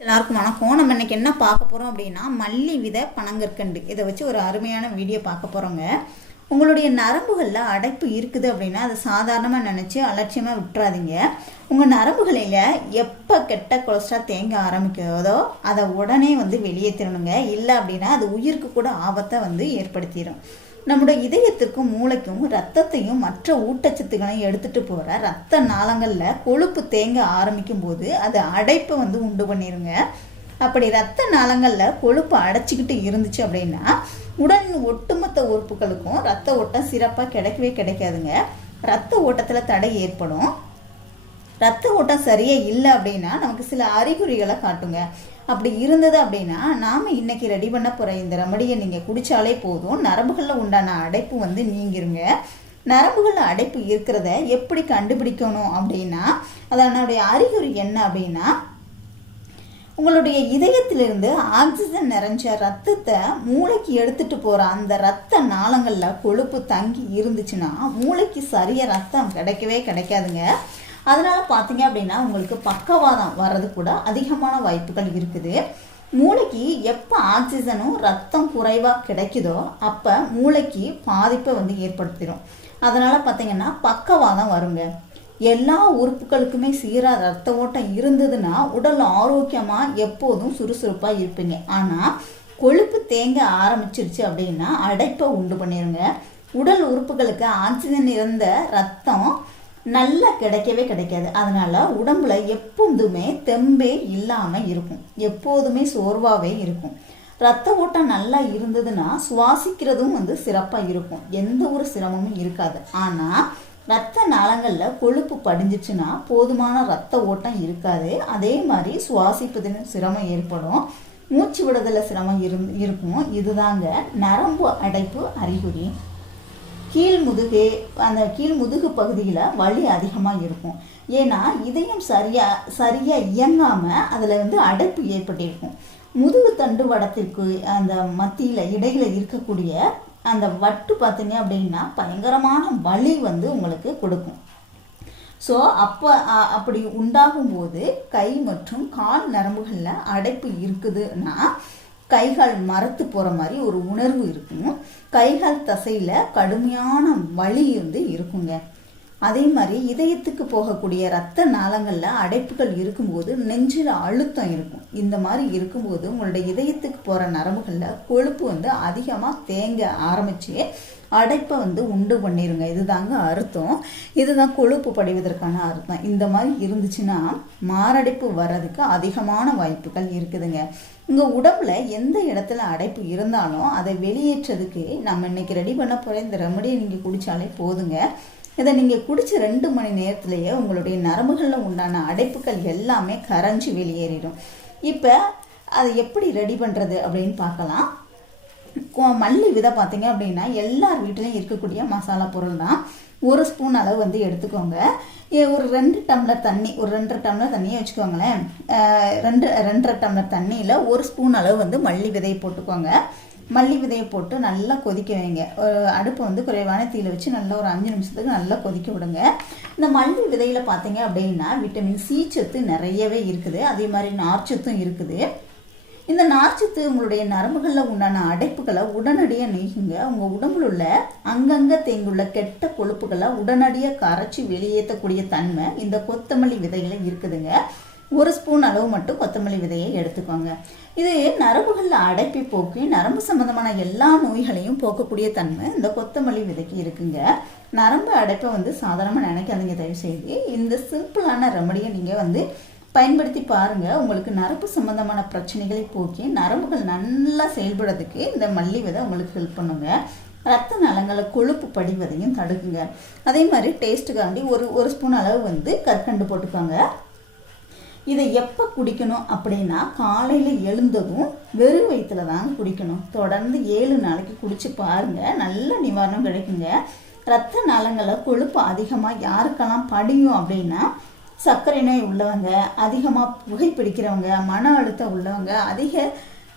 எல்லாருக்கும் வணக்கம். நம்ம இன்னைக்கு என்ன பார்க்க போகிறோம் அப்படின்னா மல்லி வித பனங்கற்கண்டு. இதை வச்சு ஒரு அருமையான வீடியோ பார்க்க போகிறோங்க உங்களுடைய நரம்புகளில் அடைப்பு இருக்குது அப்படின்னா அதை சாதாரணமாக நினச்சி அலட்சியமாக விட்டுறாதீங்க. உங்கள் நரம்புகளில் எப்போ கெட்ட கொலஸ்ட்ரால் தேங்க ஆரம்பிக்கிறதோ அதை உடனே வந்து வெளியேற்றணுங்க இல்லை அப்படின்னா அது உயிருக்கு கூட ஆபத்தை வந்து ஏற்படுத்திடும் நம்முடைய இதயத்திற்கும் மூளைக்கும் ரத்தத்தையும் மற்ற ஊட்டச்சத்துக்களையும் எடுத்துட்டு போற ரத்த நாளங்களில் கொழுப்பு தேங்க ஆரம்பிக்கும் போது அது அடைப்பை வந்து உண்டு பண்ணிருங்க. அப்படி ரத்த நாளங்களில் கொழுப்பு அடைச்சிக்கிட்டு இருந்துச்சு அப்படின்னா உடலின் ஒட்டுமொத்த உறுப்புகளுக்கும் ரத்த ஓட்டம் சிறப்பாக கிடைக்கவே கிடைக்காதுங்க. ரத்த ஓட்டத்தில் தடை ஏற்படும். ரத்த ஓட்டம் சரியே இல்லை அப்படின்னா நமக்கு சில அறிகுறிகளை காட்டுங்க. அப்படி இருந்தது அப்படின்னா நாம் இன்னைக்கு ரெடி பண்ண போகிற இந்த ரெமடியை நீங்கள் குடித்தாலே போதும். நரம்புகளில் உண்டான அடைப்பு வந்து நீங்கிருங்க. நரம்புகளில் அடைப்பு இருக்கிறத எப்படி கண்டுபிடிக்கணும் அப்படின்னா அதனுடைய அறிகுறி என்ன அப்படின்னா உங்களுடைய இதயத்திலிருந்து ஆக்சிஜன் நிறைஞ்ச ரத்தத்தை மூளைக்கு எடுத்துட்டு போகிற அந்த ரத்த நாளங்களில் கொழுப்பு தங்கி இருந்துச்சுன்னா மூளைக்கு சரியாக ரத்தம் கிடைக்கவே கிடைக்காதுங்க. அதனால் பார்த்தீங்க அப்படின்னா உங்களுக்கு பக்கவாதம் வர்றது கூட அதிகமான வாய்ப்புகள் இருக்குது. மூளைக்கு எப்போ ஆக்சிஜனும் ரத்தம் குறைவாக கிடைக்குதோ அப்போ மூளைக்கு பாதிப்பை வந்து ஏற்படுத்திடும் அதனால் பார்த்தீங்கன்னா பக்கவாதம் வருங்க. எல்லா உறுப்புகளுக்குமே சீராக ரத்த ஓட்டம் இருந்ததுன்னா உடல் ஆரோக்கியமாக எப்போதும் சுறுசுறுப்பாக இருப்பீங்க. ஆனால் கொழுப்பு தேங்க ஆரம்பிச்சிருச்சு அப்படின்னா அடைப்பை உண்டு பண்ணிடுங்க உடல் உறுப்புகளுக்கு ஆக்சிஜன் இருந்த ரத்தம் நல்லா கிடைக்கவே கிடைக்காது. அதனால் உடம்புல எப்போதுமே தெம்பே இல்லாமல் இருக்கும். எப்போதுமே சோர்வாகவே இருக்கும். ரத்த ஓட்டம் நல்லா இருந்ததுன்னா சுவாசிக்கிறதும் வந்து சிறப்பாக இருக்கும். எந்த ஒரு சிரமமும் இருக்காது. ஆனால் ரத்த நாளங்களில் கொழுப்பு படிஞ்சிச்சுன்னா போதுமான ரத்த ஓட்டம் இருக்காது. அதே மாதிரி சுவாசிப்பதில் சிரமம் ஏற்படும். மூச்சு விடுதலில் சிரமம் இரு இருக்கும். இதுதாங்க நரம்பு அடைப்பு அறிகுறி. கீழ் முதுகு அந்த கீழ் முதுகு பகுதியில் வலி அதிகமாக இருக்கும். ஏன்னா இதயம் சரியா சரியாக இயங்காமல் அதில் வந்து அடைப்பு ஏற்பட்டிருக்கும். முதுகு தண்டு வடத்திற்கு அந்த மத்தியில் இடையில் இருக்கக்கூடிய அந்த வட்டு பார்த்தீங்க அப்படின்னா பயங்கரமான வலி வந்து உங்களுக்கு கொடுக்கும். ஸோ அப்போ அப்படி உண்டாகும் போது கை மற்றும் கால் நரம்புகளில் அடைப்பு இருக்குதுன்னா கைகால் மரத்து போகிற மாதிரி ஒரு உணர்வு இருக்கும். கைகால் தசையில் கடுமையான வலி வந்து இருக்குங்க. அதே மாதிரி இதயத்துக்கு போகக்கூடிய ரத்த நாளங்களில் அடைப்புகள் இருக்கும்போது நெஞ்சில் அழுத்தம் இருக்கும். இந்த மாதிரி இருக்கும்போது உங்களுடைய இதயத்துக்கு போகிற நரம்புகளில் கொழுப்பு வந்து அதிகமாக தேங்க ஆரம்பித்து அடைப்பை வந்து உண்டு பண்ணிடுங்க இதுதாங்க அர்த்தம். இதுதான் கொழுப்பு படிவதற்கான அர்த்தம். இந்த மாதிரி இருந்துச்சுன்னா மாரடைப்பு வர்றதுக்கு அதிகமான வாய்ப்புகள் இருக்குதுங்க. உங்கள் உடம்புல எந்த இடத்துல அடைப்பு இருந்தாலும் அதை வெளியேற்றதுக்கு நம்ம இன்னைக்கு ரெடி பண்ண போகிற இந்த ரெமடியை நீங்கள் குடித்தாலே போதுங்க. இதை நீங்கள் குடித்த ரெண்டு மணி நேரத்திலேயே உங்களுடைய நரம்புகளில் உண்டான அடைப்புகள் எல்லாமே கரைஞ்சி வெளியேறிடும். இப்போ அதை எப்படி ரெடி பண்ணுறது அப்படின்னு பார்க்கலாம். மல்லி விதை பார்த்தீங்க அப்படின்னா எல்லார் வீட்லேயும் இருக்கக்கூடிய மசாலா பொருள் தான். ஒரு ஸ்பூன் அளவு வந்து எடுத்துக்கோங்க. ஒரு ரெண்டு டம்ளர் தண்ணி ஒரு ரெண்டரை டம்ளர் தண்ணியை வச்சுக்கோங்களேன். ரெண்டு ரெண்டரை டம்ளர் தண்ணியில் ஒரு ஸ்பூன் அளவு வந்து மல்லி விதையை போட்டுக்கோங்க. மல்லி விதையை போட்டு நல்லா கொதிக்க வைங்க. அடுப்பை வந்து குறைவான தீயில் வச்சு நல்லா ஒரு அஞ்சு நிமிஷத்துக்கு நல்லா கொதிக்க விடுங்க. இந்த மல்லி விதையில் பார்த்தீங்க அப்படின்னா விட்டமின் சி சத்து நிறையவே இருக்குது. அதே மாதிரி நார்ச்சத்தும் இருக்குது. இந்த நார்ச்சத்து உங்களுடைய நரம்புகளில் உண்டான அடைப்புகளை உடனடியாக நீக்குங்க. உங்கள் உடம்புல உள்ள அங்கங்கே தேங்குள்ள கெட்ட கொழுப்புகளை உடனடியாக கரைச்சி வெளியேற்றக்கூடிய தன்மை இந்த கொத்தமல்லி விதையில் இருக்குதுங்க. ஒரு ஸ்பூன் அளவு மட்டும் கொத்தமல்லி விதையை எடுத்துக்கோங்க. இது நரம்புகளில் அடைப்பை போக்கி நரம்பு சம்மந்தமான எல்லா நோய்களையும் போக்கக்கூடிய தன்மை இந்த கொத்தமல்லி விதைக்கு இருக்குங்க. நரம்பு அடைப்பை வந்து சாதாரணமாக நினைக்காதீங்க. தயவு செய்து இந்த சிம்பிளான ரெமடியை நீங்கள் வந்து பயன்படுத்தி பாருங்கள் உங்களுக்கு நரம்பு சம்மந்தமான பிரச்சனைகளை போக்கி நரம்புகள் நல்லா செயல்படுறதுக்கு இந்த மல்லி விதை உங்களுக்கு ஹெல்ப் பண்ணுங்க. ரத்த நலங்களை கொழுப்பு படிவதையும் தடுக்குங்க. அதே மாதிரி டேஸ்ட்டுக்காண்டி ஒரு ஒரு ஸ்பூன் அளவு வந்து கற்கண்டு போட்டுக்கோங்க. இதை எப்போ குடிக்கணும் அப்படின்னா காலையில் எழுந்ததும் வெறும் வயிற்றில் தாங்க குடிக்கணும். தொடர்ந்து ஏழு நாளைக்கு குடிச்சு பாருங்கள் நல்ல நிவாரணம் கிடைக்குங்க. ரத்த நலங்களை கொழுப்பு அதிகமாக யாருக்கெல்லாம் படியும் அப்படின்னா சர்க்கரை நோய் உள்ளவங்க அதிகமாக புகைப்பிடிக்கிறவங்க மன அழுத்தம் உள்ளவங்க அதிக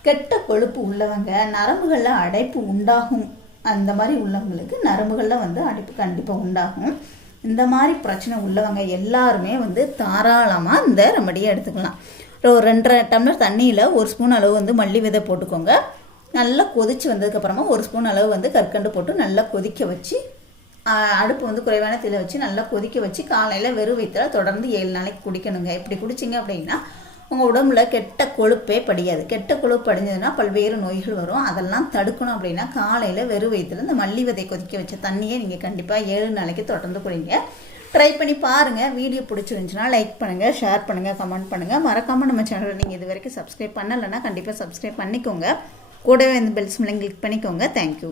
கெட்ட கொழுப்பு உள்ளவங்க நரம்புகளில் அடைப்பு உண்டாகும். அந்த மாதிரி உள்ளவங்களுக்கு நரம்புகளில் வந்து அடைப்பு கண்டிப்பாக உண்டாகும். இந்த மாதிரி பிரச்சனை உள்ளவங்க எல்லாருமே வந்து தாராளமாக இந்த ரெமடியை எடுத்துக்கலாம். ஒரு ரெண்டரை டம்ளர் தண்ணியில் ஒரு ஸ்பூன் அளவு வந்து மல்லி விதை போட்டுக்கோங்க. நல்லா கொதிச்சு வந்ததுக்கப்புறமா ஒரு ஸ்பூன் அளவு வந்து கற்கண்டு போட்டு நல்லா கொதிக்க வச்சு அடுப்பு வந்து குறைவான தீயில் வச்சு நல்லா கொதிக்க வச்சு காலையில் வெறும் வயிற்றுல தொடர்ந்து ஏழு நாளைக்கு குடிக்கணுங்க. இப்படி குடிச்சிங்க அப்படின்னா உங்கள் உடம்புல கெட்ட கொழுப்பே படியாது. கெட்ட கொழுப்பு படிஞ்சதுன்னா பல்வேறு நோய்கள் வரும். அதெல்லாம் தடுக்கணும் அப்படின்னா காலையில் வெறும் வயிற்றில் இந்த மல்லி விதை கொதிக்க வச்ச தண்ணியை நீங்கள் கண்டிப்பாக ஏழு நாளைக்கு தொடர்ந்து குடிங்க. ட்ரை பண்ணி பாருங்கள் வீடியோ பிடிச்சிருந்துச்சுன்னா லைக் பண்ணுங்கள் ஷேர் பண்ணுங்கள் கமெண்ட் பண்ணுங்கள் மறக்காமல் நம்ம சேனலை நீங்கள் இது வரைக்கும் சப்ஸ்கிரைப் பண்ணலைன்னா கண்டிப்பாக சப்ஸ்கிரைப் பண்ணிக்கோங்க. கூடவே இந்த பெல்ஸ் கிளிக் பண்ணிக்கோங்க. தேங்க்யூ